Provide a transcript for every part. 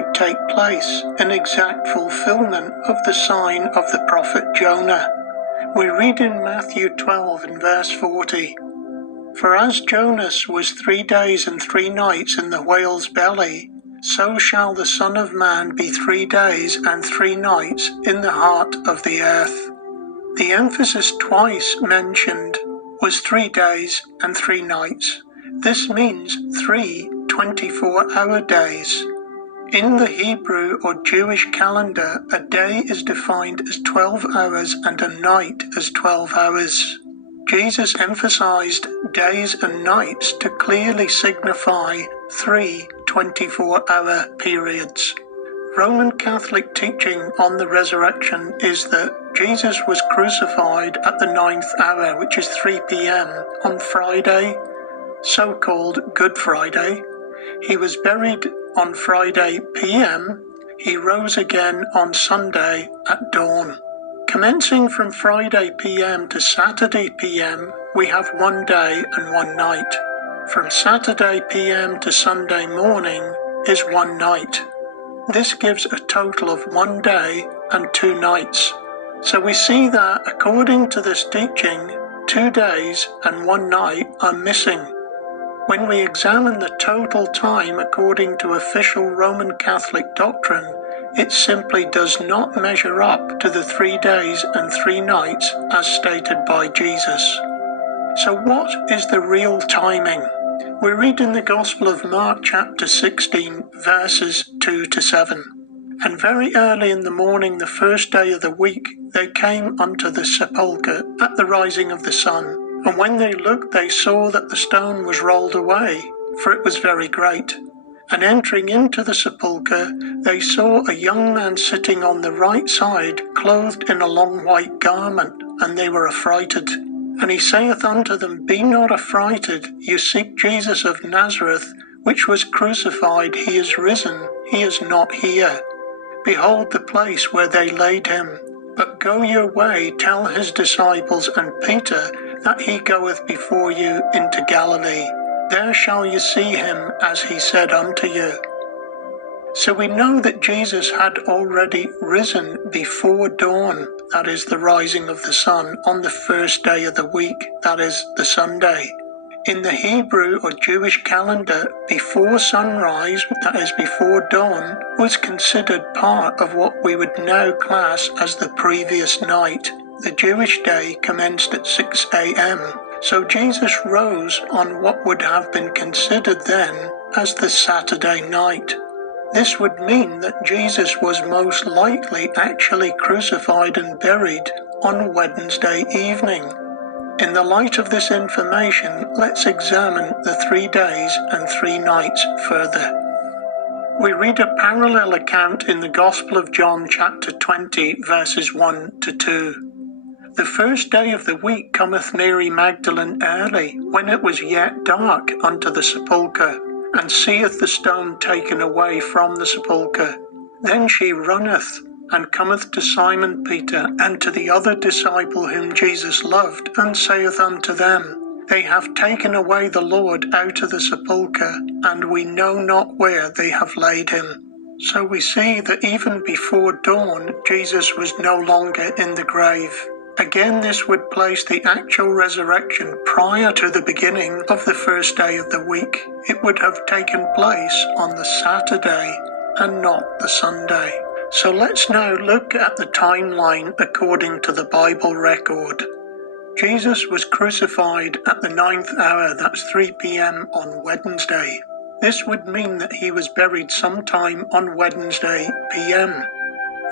would take place in exact fulfillment of the sign of the prophet Jonah. We read in Matthew 12 and verse 40, "For as Jonas was 3 days and 3 nights in the whale's belly, so shall the Son of Man be 3 days and 3 nights in the heart of the earth." The emphasis twice mentioned was 3 days and 3 nights. This means 3 24-hour days. In the Hebrew or Jewish calendar, a day is defined as 12 hours and a night as 12 hours. Jesus emphasized days and nights to clearly signify 3 24-hour periods. Roman Catholic teaching on the resurrection is that Jesus was crucified at the 9th hour, which is 3 p.m. on Friday, so-called Good Friday. He was buried on Friday p.m. He rose again on Sunday at dawn. Commencing from Friday p.m. to Saturday p.m., we have 1 day and 1 night. From Saturday p.m. to Sunday morning is 1 night. This gives a total of 1 day and 2 nights. So we see that according to this teaching, 2 days and 1 night are missing. When we examine the total time according to official Roman Catholic doctrine, it simply does not measure up to the 3 days and 3 nights as stated by Jesus. So what is the real timing? We read in the Gospel of Mark chapter 16 verses 2 to 7. "And very early in the morning the first day of the week they came unto the sepulchre at the rising of the sun. And when they looked they saw that the stone was rolled away, for it was very great. And entering into the sepulchre they saw a young man sitting on the right side, clothed in a long white garment, and they were affrighted. And he saith unto them, Be not affrighted, you seek Jesus of Nazareth, which was crucified. He is risen, he is not here. Behold the place where they laid him. But go your way, tell his disciples and Peter that he goeth before you into Galilee. There shall you see him, as he said unto you." So we know that Jesus had already risen before dawn, that is the rising of the sun, on the first day of the week, that is the Sunday. In the Hebrew or Jewish calendar, before sunrise, that is before dawn, was considered part of what we would now class as the previous night. The Jewish day commenced at 6 a.m. So Jesus rose on what would have been considered then as the Saturday night. This would mean that Jesus was most likely actually crucified and buried on Wednesday evening. In the light of this information, let's examine the 3 days and 3 nights further. We read a parallel account in the Gospel of John chapter 20 verses 1 to 2. "The first day of the week cometh Mary Magdalene early, when it was yet dark, unto the sepulchre, and seeth the stone taken away from the sepulchre. Then she runneth, and cometh to Simon Peter, and to the other disciple whom Jesus loved, and saith unto them, They have taken away the Lord out of the sepulchre, and we know not where they have laid him." So we see that even before dawn, Jesus was no longer in the grave. Again, this would place the actual resurrection prior to the beginning of the first day of the week. It would have taken place on the Saturday and not the Sunday. So let's now look at the timeline according to the Bible record. Jesus was crucified at the 9th hour, that's 3 p.m. on Wednesday. This would mean that he was buried sometime on Wednesday p.m.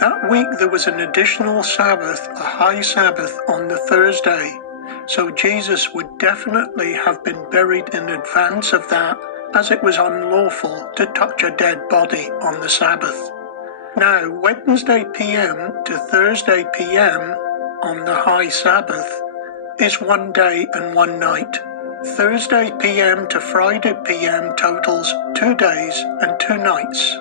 That week there was an additional Sabbath, a high Sabbath, on the Thursday, so Jesus would definitely have been buried in advance of that, as it was unlawful to touch a dead body on the Sabbath. Now, Wednesday p.m. to Thursday p.m. on the high Sabbath is 1 day and 1 night. Thursday p.m. to Friday p.m. totals 2 days and 2 nights.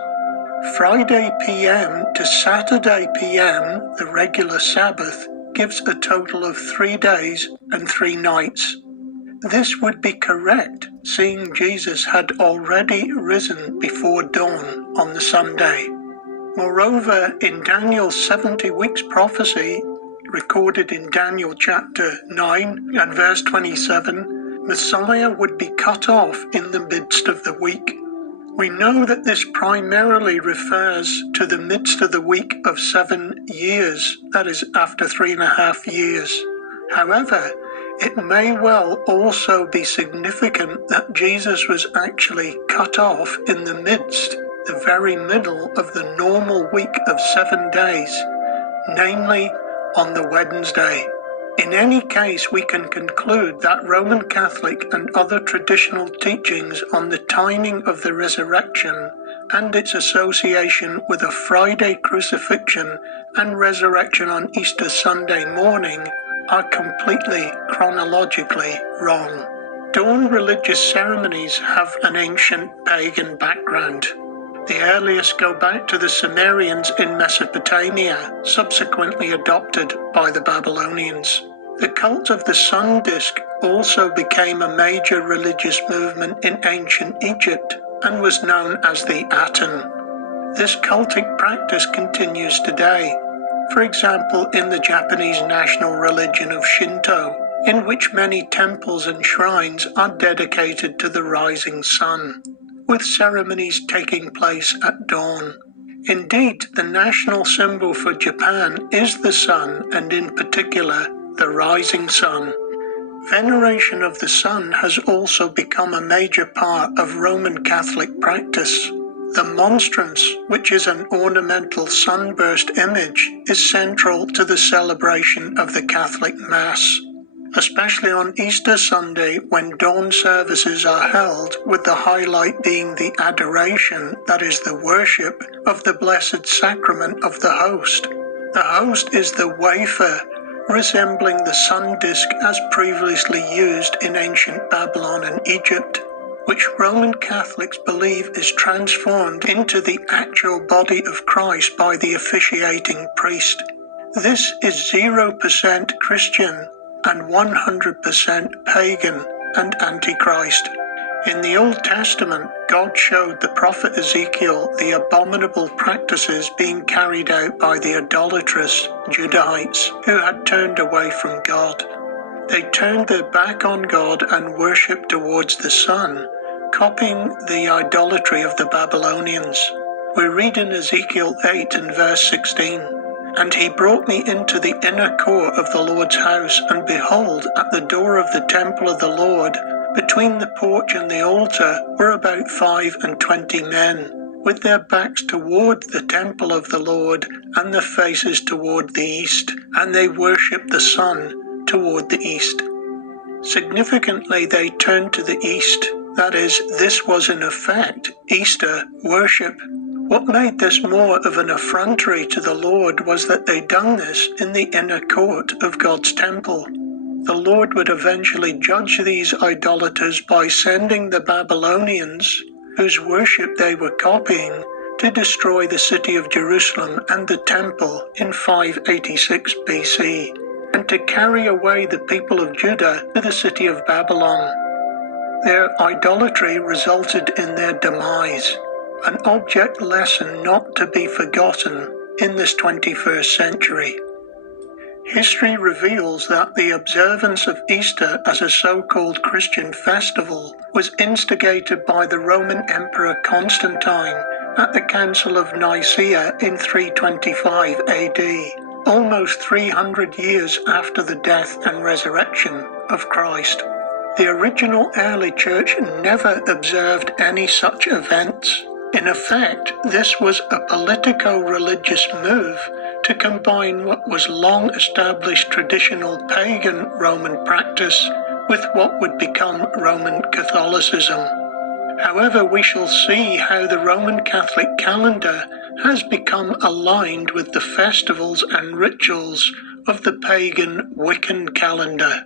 Friday p.m. to Saturday p.m., the regular Sabbath, gives a total of 3 days and 3 nights. This would be correct, seeing Jesus had already risen before dawn on the Sunday. Moreover, in Daniel's 70 weeks prophecy, recorded in Daniel chapter 9 and verse 27, Messiah would be cut off in the midst of the week. We know that this primarily refers to the midst of the week of 7 years, that is, after 3.5 years. However, it may well also be significant that Jesus was actually cut off in the midst, the very middle of the normal week of 7 days, namely on the Wednesday. In any case, we can conclude that Roman Catholic and other traditional teachings on the timing of the resurrection and its association with a Friday crucifixion and resurrection on Easter Sunday morning are completely chronologically wrong. Dawn religious ceremonies have an ancient pagan background. The earliest go back to the Sumerians in Mesopotamia, subsequently adopted by the Babylonians. The cult of the sun disk also became a major religious movement in ancient Egypt and was known as the Aten. This cultic practice continues today, for example in the Japanese national religion of Shinto, in which many temples and shrines are dedicated to the rising sun, with ceremonies taking place at dawn. Indeed, the national symbol for Japan is the sun, and in particular, the rising sun. Veneration of the sun has also become a major part of Roman Catholic practice. The monstrance, which is an ornamental sunburst image, is central to the celebration of the Catholic Mass, especially on Easter Sunday when dawn services are held, with the highlight being the adoration, that is the worship, of the Blessed Sacrament of the Host. The Host is the wafer, resembling the sun disk as previously used in ancient Babylon and Egypt, which Roman Catholics believe is transformed into the actual body of Christ by the officiating priest. This is 0% Christian and 100% pagan and antichrist. In the Old Testament, God showed the prophet Ezekiel the abominable practices being carried out by the idolatrous Judahites who had turned away from God. They turned their back on God and worshipped towards the sun, copying the idolatry of the Babylonians. We read in Ezekiel 8 and verse 16, "And he brought me into the inner court of the Lord's house, and behold, at the door of the temple of the Lord, between the porch and the altar, were about 25 men, with their backs toward the temple of the Lord, and their faces toward the east, and they worshipped the sun toward the east." Significantly, they turned to the east. That is, this was in effect Easter worship. What made this more of an effrontery to the Lord was that they done this in the inner court of God's temple. The Lord would eventually judge these idolaters by sending the Babylonians, whose worship they were copying, to destroy the city of Jerusalem and the temple in 586 BC, and to carry away the people of Judah to the city of Babylon. Their idolatry resulted in their demise, an object lesson not to be forgotten in this 21st century. History reveals that the observance of Easter as a so-called Christian festival was instigated by the Roman Emperor Constantine at the Council of Nicaea in 325 AD, almost 300 years after the death and resurrection of Christ. The original early church never observed any such events. In effect, this was a politico-religious move to combine what was long-established traditional pagan Roman practice with what would become Roman Catholicism. However, we shall see how the Roman Catholic calendar has become aligned with the festivals and rituals of the pagan Wiccan calendar.